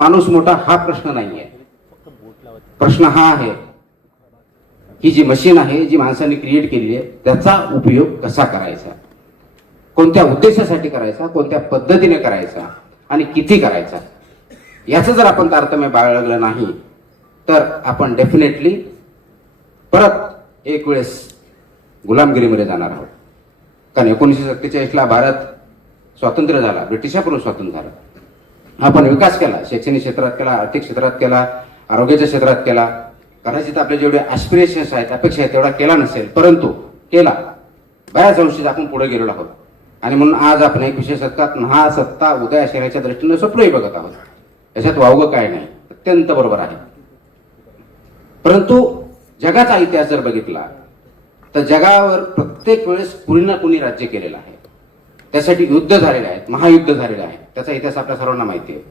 माणूस मोठा हा प्रश्न नाहीये. प्रश्न हा आहे की जी मशीन आहे, जी माणसाने क्रिएट केलेली आहे, त्याचा उपयोग कसा करायचा, कोणत्या उद्देशासाठी करायचा, कोणत्या पद्धतीने करायचा आणि किती करायचा, याचं जर आपण तारतम्य बाळगलं नाही तर आपण डेफिनेटली परत एक वेळेस गुलामगिरीमध्ये जाणार आहोत. कारण 1947ला भारत स्वातंत्र्य झाला, ब्रिटिशाकडून स्वातंत्र्य झालं. आपण विकास केला, शैक्षणिक क्षेत्रात केला, आर्थिक क्षेत्रात केला, आरोग्याच्या क्षेत्रात केला. कदाचित आपले जेवढे ॲस्पिरेशन्स आहेत, अपेक्षा आहेत, तेवढा केला नसेल, परंतु केला. बऱ्याच अंशी आपण पुढे गेलेलो आहोत. आणि म्हणून आज आपण 21व्या शतकात महासत्ता उदयास येण्याच्या दृष्टीने स्वप्नही बघत आहोत. याच्यात वावगं काय नाही, अत्यंत बरोबर आहे. परंतु जगाचा इतिहास जर बघितला तर जगावर प्रत्येक वेळेस कुणी ना कुणी राज्य केलेलं आहे. त्यासाठी युद्ध झालेले आहेत, महायुद्ध झालेले आहे. त्याचा इतिहास आपल्या सर्वांना माहिती आहे.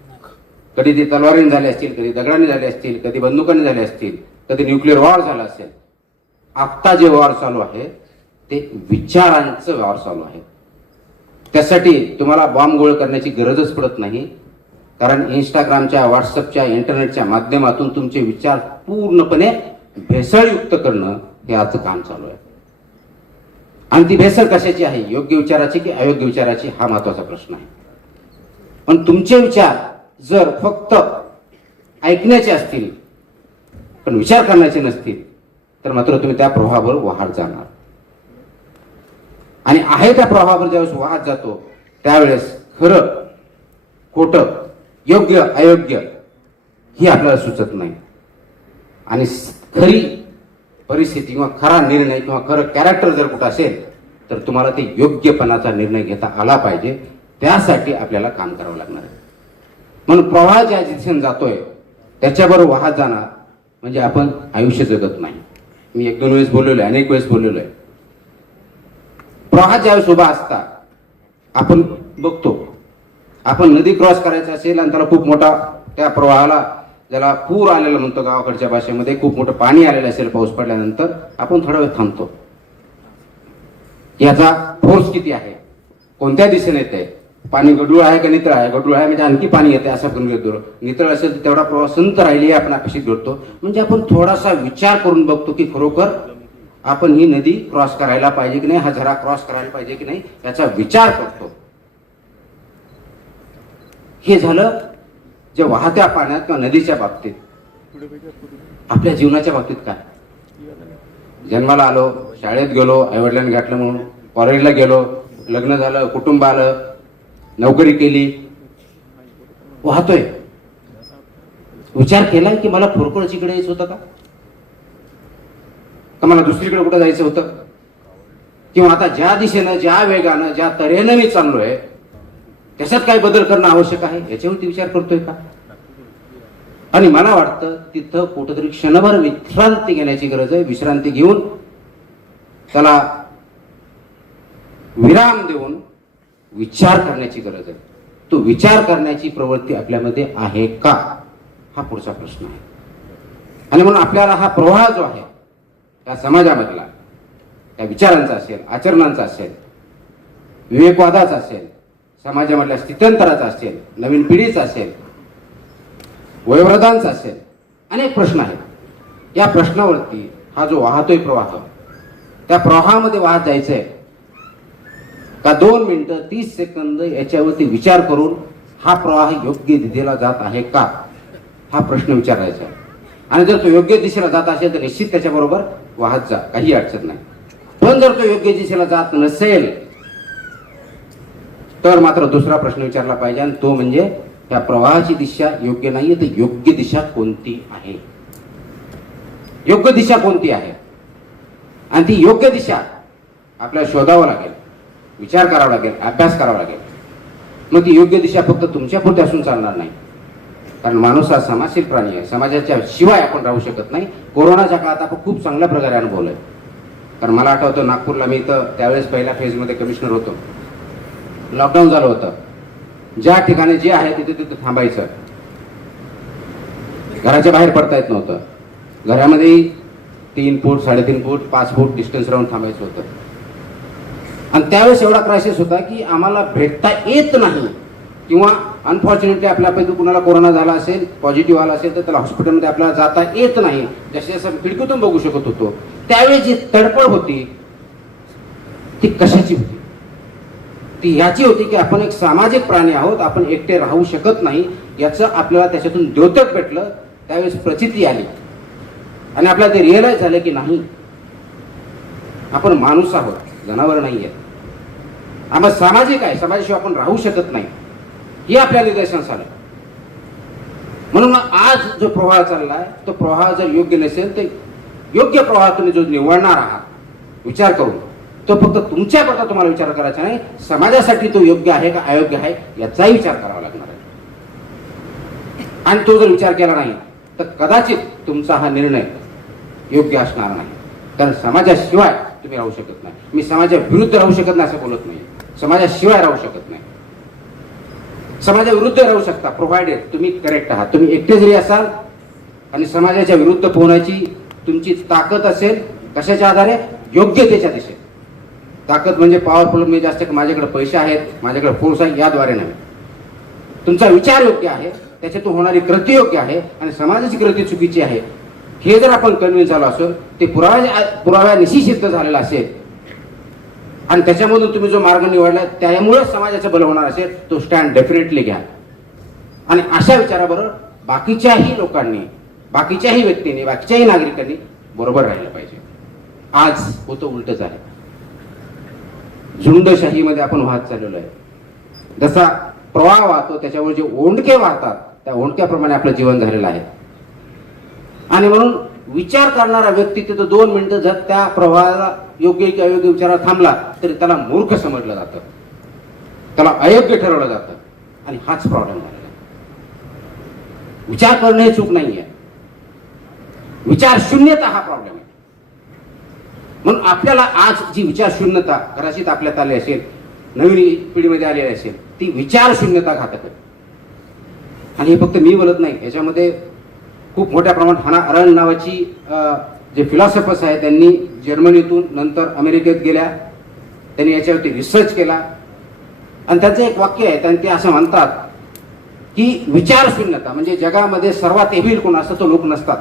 कधी ते तलवारीने झाले असतील, कधी दगडाने झाले असतील, कधी बंदुकाने झाले असतील, कधी न्यूक्लिअर वॉर झाला असेल. आत्ता जे वॉर चालू आहे ते विचारांचं वॉर चालू आहे. त्यासाठी तुम्हाला बॉम्ब गोळ करण्याची गरजच पडत नाही. कारण इंस्टाग्रामच्या, व्हॉट्सअपच्या, इंटरनेटच्या माध्यमातून तुमचे विचार पूर्णपणे भेसळयुक्त करणं हे आजचं काम चालू आहे. आणि ती भेसळ कशाची आहे, योग्य विचाराची की अयोग्य विचाराची, हा महत्वाचा प्रश्न आहे. पण तुमचे विचार जर फक्त ऐकण्याचे असतील पण विचार करण्याचे नसतील तर मात्र तुम्ही त्या प्रवाहावर वाहत जाणार. आणि आहे त्या प्रवाहावर ज्यावेळेस वाहत जातो त्यावेळेस खरं खोटं, योग्य अयोग्य ही आपल्याला सुचत नाही. आणि खरी परिस्थिती किंवा खरा निर्णय किंवा खरं कॅरेक्टर जर कुठं असेल तर तुम्हाला ते योग्यपणाचा निर्णय घेता आला पाहिजे. त्यासाठी आपल्याला काम करावं लागणार आहे. म्हणून प्रवाह ज्या दिशेने जातोय त्याच्याबरोबर वाहत जाणार म्हणजे आपण आयुष्य जगत नाही. मी 1-2 वेळेस बोललेलो आहे, अनेक वेळेस बोललेलो आहे. प्रवाह ज्यावेळेस उभा असता आपण बघतो, आपण नदी क्रॉस करायचं असेल आणि त्याला खूप मोठा, त्या प्रवाहाला ज्याला पूर आलेलं म्हणतो गावाकडच्या भाषेमध्ये, खूप मोठं पाणी आलेलं असेल पाऊस पडल्यानंतर, आपण थोडा वेळ थांबतो. याचा फोर्स किती आहे, कोणत्या दिशेने येते, पाणी गढूळ आहे का नितळ आहे, गढूळ आहे म्हणजे आणखी पाणी येते असं करून घेतो, नितळ असेल तर तेवढा प्रवाह संत राहिली आपण अपेक्षित करतो. म्हणजे आपण थोडासा विचार करून बघतो की खरोखर आपण ही नदी क्रॉस करायला पाहिजे की नाही, हा झरा क्रॉस करायला पाहिजे की नाही, याचा विचार करतो. हे झालं जे वाहत्या पाण्यात किंवा नदीच्या बाबतीत. आपल्या जीवनाच्या बाबतीत काय, जन्माला आलो, शाळेत गेलो, आईवडिलांनी घातलं म्हणून, कॉलेजला गेलो, लग्न झालं, कुटुंब आलं, नोकरी केली, वाहतोय. विचार केलाय की मला फोरकोळचीकडे यायचं होतं का मला दुसरीकडे कुठं जायचं होतं, किंवा आता ज्या दिशेनं, ज्या वेगानं, ज्या तऱ्हेनं मी चाललोय त्याच्यात काय बदल करणं आवश्यक आहे याच्यावरती विचार करतोय का. आणि मला वाटतं तिथं कुठंतरी क्षणभर विश्रांती घेण्याची गरज आहे. विश्रांती घेऊन त्याला विराम देऊन विचार करण्याची गरज आहे. तो विचार करण्याची प्रवृत्ती आपल्यामध्ये आहे का, हा पुढचा प्रश्न आहे. आणि म्हणून आपल्याला हा प्रवाह जो आहे त्या समाजामधला, त्या विचारांचा असेल, आचरणांचा असेल, विवेकवादाचा असेल, समाजामधल्या स्थित्यंतराचा असेल, नवीन पिढीचा असेल, वयोवृद्धांचा असेल, अनेक प्रश्न आहेत. या प्रश्नावरती हा जो वाहतोय प्रवाह, त्या प्रवाहामध्ये वाहत जायचंय का 2 मिनिटं 30 सेकंद याच्यावरती विचार करून हा प्रवाह योग्य दिशेला जात आहे का, हा प्रश्न विचारायचा आहे. आणि जर तो योग्य दिशेला जात असेल तर निश्चित त्याच्याबरोबर वाहत जा, काही अडचण नाही. पण जर तो योग्य दिशेला जात नसेल तर मात्र दुसरा प्रश्न विचारला पाहिजे, आणि तो म्हणजे त्या प्रवाहाची दिशा योग्य नाहीये तर योग्य दिशा कोणती आहे, योग्य दिशा कोणती आहे. आणि ती योग्य दिशा आपल्याला शोधावं लागेल, विचार करावा लागेल, अभ्यास करावा लागेल. मग ती योग्य दिशा फक्त तुमच्या पुरती असून चालणार नाही. कारण माणूस हा समाजशील प्राणी आहे, समाजाच्या शिवाय आपण राहू शकत नाही. कोरोनाच्या काळात आपण खूप चांगल्या प्रकारे अनुभवलंय. कारण मला आठवतं नागपूरला मी तर त्यावेळेस पहिल्या फेजमध्ये कमिशनर होतो, लॉकडाऊन झालं होतं. ज्या ठिकाणी जे आहे तिथे तिथे थांबायचं, घराच्या बाहेर पडता येत नव्हतं. घरामध्ये 3 फूट, 3.5 फूट, 5 फूट डिस्टन्स राहून थांबायचं होतं. आणि त्यावेळेस एवढा क्रायसिस होता की आम्हाला भेटता येत नाही किंवा अनफॉर्च्युनेटली आपल्यापैकी कुणाला कोरोना झाला असेल, पॉझिटिव्ह आला असेल तर त्याला हॉस्पिटलमध्ये आपल्याला जाता येत नाही. जसे जसं खिडकीतून बघू शकत होतो त्यावेळी जी तडफड होती ती कशाची होती? ती ह्याची होती की आपण एक सामाजिक प्राणी आहोत, आपण एकटे राहू शकत नाही याचं आपल्याला त्याच्यातून द्योतक भेटलं. त्यावेळेस प्रचिती आली आणि आपल्याला ते रिअलाइज झालं की नाही, आपण माणूस आहोत, जनावर नाही आहेत. आपण सामाजिक आहे, समाजाशिवाय आपण राहू शकत नाही हे आपल्या निदर्शनास आलं. म्हणून आज जो प्रवाह चाललाय तो प्रवाह जर योग्य नसेल तर योग्य प्रवाह तुम्ही जो निवडणार आहात विचार करून, तो फक्त तुमच्याकरता तुम्हाला विचार करायचा नाही, समाजासाठी तो योग्य आहे का अयोग्य आहे याचाही विचार करावा लागणार आहे. आणि तो जर विचार केला नाही तर कदाचित तुमचा हा निर्णय योग्य असणार नाही. कारण समाजाशिवाय तुम्ही राहू शकत नाही. मी समाजाविरुद्ध राहू शकत नाही असं बोलत नाही, समाजाशिवाय राहू शकत नाही. समाजाविरुद्ध राहू शकता प्रोव्हाइडेड तुम्ही करेक्ट आहात. तुम्ही एकटे जरी असाल आणि समाजाच्या विरुद्ध पोहण्याची तुमची ताकद असेल, कशाच्या आधारे? योग्यतेच्या दिशेत. ताकद म्हणजे पॉवरफुल म्हणजे जास्त माझ्याकडे पैसे आहेत, माझ्याकडे फोर्स आहे याद्वारे नाही. तुमचा विचार योग्य आहे, त्याच्यातून होणारी कृती योग्य आहे आणि समाजाची कृती चुकीची आहे हे जर आपण कन्व्हिन्स झालो असेल, ते पुराव्यानिशी सिद्ध झालेला असेल आणि त्याच्यामधून तुम्ही जो मार्ग निवडला त्यामुळे समाजाचं भलं होणार असेल, तो स्टँड डेफिनेटली घ्या. आणि अशा विचाराबरोबर बाकीच्याही लोकांनी, बाकीच्याही व्यक्तींनी, बाकीच्याही नागरिकांनी बरोबर राहिलं पाहिजे. आज होतं उलटच आहे. झुंडशाहीमध्ये आपण वाहत चाललेलो आहे. जसा प्रवाह वाहतो त्याच्यावर जे ओंडके वाहतात त्या ओंडक्याप्रमाणे आपलं जीवन झालेलं आहे. आणि म्हणून विचार करणारा व्यक्ती तिथं 2 मिनिटं जर त्या प्रवाहाला योग्य की अयोग्य विचारात थांबला तरी त्याला मूर्ख समजलं जातं, त्याला अयोग्य ठरवलं जातं. आणि हाच प्रॉब्लेम झालेला आहे. विचार करणं हे चूक नाहीये, विचार शून्यता हा प्रॉब्लेम आहे. म्हणून आपल्याला आज जी विचार शून्यता कदाचित आपल्यात आली असेल, नवीन पिढीमध्ये आलेली असेल, ती विचार शून्यता घातक आहे. आणि हे फक्त मी बोलत नाही, याच्यामध्ये खूप मोठ्या प्रमाणात हाना अरेंड नावाची जे फिलॉसॉफर्स आहेत त्यांनी जर्मनीतून नंतर अमेरिकेत गेल्या, त्यांनी याच्यावरती रिसर्च केला आणि त्यांचं एक वाक्य आहे, त्यांनी ते असं म्हणतात की विचार शून्यता म्हणजे जगामध्ये सर्वात एव्हिल कोण असतं तो लोक नसतात,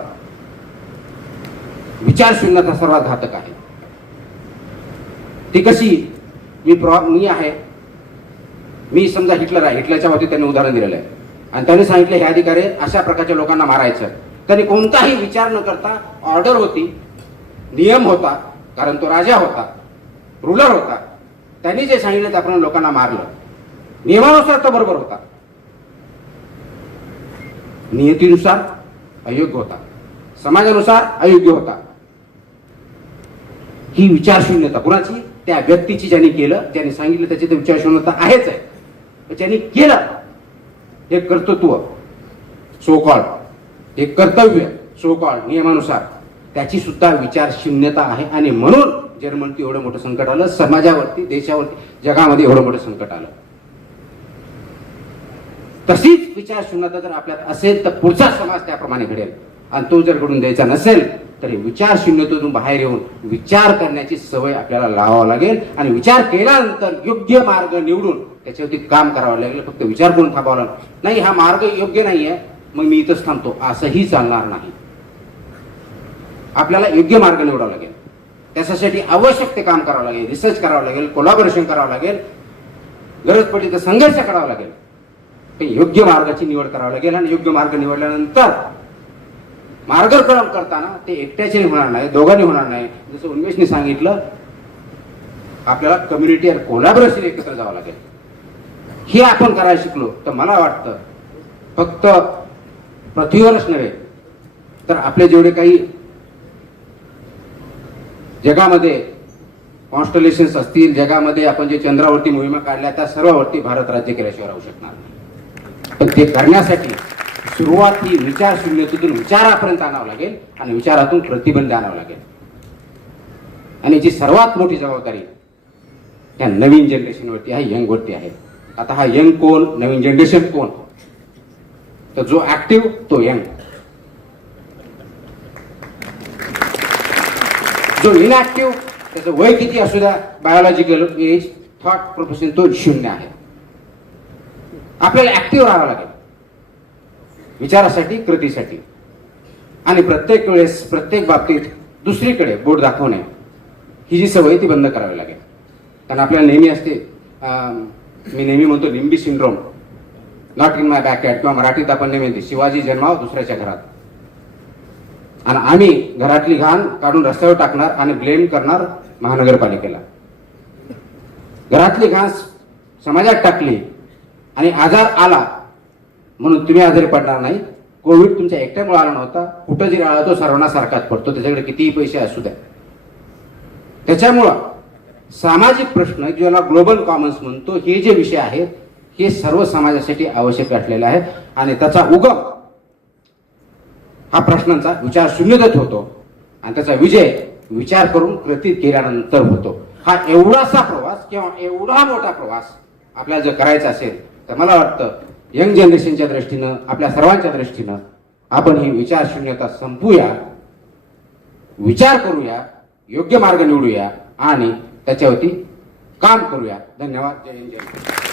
विचार शून्यता सर्वात घातक आहे. ती कशी? मी आहे, मी समजा हिटलर आहे, हिटलरच्या बाबतीत त्यांनी उदाहरण दिलेलं आहे आणि त्यांनी सांगितलं हे अधिकारी अशा प्रकारच्या लोकांना मारायचं. त्यांनी कोणताही विचार न करता, ऑर्डर होती, नियम होता, कारण तो राजा होता, रुलर होता, त्यांनी जे सांगितलं त्याप्रमाणे लोकांना मारलं. नियमानुसार तो बरोबर होता, नियतीनुसार अयोग्य होता, समाजानुसार अयोग्य होता. ही विचारशून्यता कुणाची? त्या व्यक्तीची. ज्यांनी केलं, ज्यांनी सांगितलं त्याची तर विचारशून्यता आहेच आहे. ज्यांनी केलं हे कर्तृत्व सो कॉल्ड, हे कर्तव्य सो कॉल्ड नियमानुसार, त्याची सुद्धा विचार शून्यता आहे. आणि म्हणून जर्मनीत एवढं मोठं संकट आलं, समाजावरती, देशावरती, जगामध्ये एवढं मोठं संकट आलं. तशीच विचार शून्यता जर आपल्यात असेल तर पुढचा समाज त्याप्रमाणे घडेल. आणि तो जर घडून द्यायचा नसेल तरी विचार शून्यतेतून बाहेर येऊन विचार करण्याची सवय आपल्याला लावावं लागेल. आणि विचार केल्यानंतर योग्य मार्ग निवडून त्याच्यावरती काम करावं लागेल. फक्त विचार करून थांबावं लागेल, नाही हा मार्ग योग्य नाहीये मग मी इथंच थांबतो, असंही चालणार नाही. आपल्याला योग्य मार्ग निवडावा लागेल. त्याच्यासाठी आवश्यक ते काम करावं लागेल, रिसर्च करावं लागेल, कोलॅबोरेशन करावं लागेल, गरज पडली तर संघर्ष करावा लागेल. ते योग्य मार्गाची निवड करावी लागेल. आणि योग्य मार्ग निवडल्यानंतर मार्गक्रमण करताना ते एकट्याने होणार नाही, दोघांनी होणार नाही. जसं उन्मेषने सांगितलं, आपल्याला कम्युनिटी आणि कोलॅबोरेशन एकत्र जावं लागेल. हे आपण करायला शिकलो तर मला वाटतं फक्त पृथ्वीवरच नव्हे तर आपले जेवढे काही जगामध्ये कॉन्स्टलेशन्स असतील, जगामध्ये आपण जे चंद्रावरती मोहिमा काढल्या त्या सर्वांवरती भारत राज्य केल्याशिवाय राहू शकणार नाही. पण ते करण्यासाठी सुरुवात ही विचार शून्यतेतून विचारापर्यंत आणावं लागेल आणि विचारातून प्रतिबंध आणावं लागेल. आणि जी सर्वात मोठी जबाबदारी त्या नवीन जनरेशनवरती आहे, यंगवरती आहे. आता हा यंग कोण, नवीन जनरेशन कोण? तर जो ऍक्टिव्ह तो यंग, जो इनऍक्टिव्ह त्याचं वय किती असू द्या, बायोलॉजिकल एज, थॉट प्रोफेशन तो 0 आहे. आपल्याला ऍक्टिव्ह राहावं लागेल विचारासाठी, कृतीसाठी. आणि प्रत्येक वेळेस प्रत्येक बाबतीत दुसरीकडे बोट दाखवणे ही जी सवय ती बंद करावी लागेल. कारण आपल्याला नेहमी असते, मी नेहमी म्हणतो NIMBY syndrome, not in my backyard, किंवा मराठीत आपण नेहमी म्हणते शिवाजी जन्माव दुसऱ्याच्या घरात. आणि आम्ही घरातली घाण काढून रस्त्यावर टाकणार आणि ब्लेम करणार महानगरपालिकेला. घरातली घाण समाजात टाकली आणि आजार आला म्हणून तुम्ही आजारी पडणार नाही. कोविड तुमच्या एकट्यामुळे आला नव्हता. कुठं जरी आला तो सर्वांना सारखाच पडतो, त्याच्याकडे कितीही पैसे असू द्या. त्याच्यामुळं सामाजिक प्रश्न ज्याला ग्लोबल कॉमन्स म्हणतो, हे जे विषय आहेत हे सर्व समाजासाठी आवश्यक असलेले आहेत. आणि त्याचा उगम हा प्रश्नांचा विचार शून्यतेत होतो आणि त्याचा विजय विचार करून कृतीत केल्यानंतर होतो. हा एवढासा प्रवास किंवा एवढा मोठा प्रवास आपल्याला जर करायचा असेल तर मला वाटतं यंग जनरेशनच्या दृष्टीनं, आपल्या सर्वांच्या दृष्टीनं आपण ही विचार शून्यता संपवूया, विचार करूया, योग्य मार्ग निवडूया आणि त्याच्यावरती काम करूया. धन्यवाद. जय हिंद, जय महाराष्ट्र.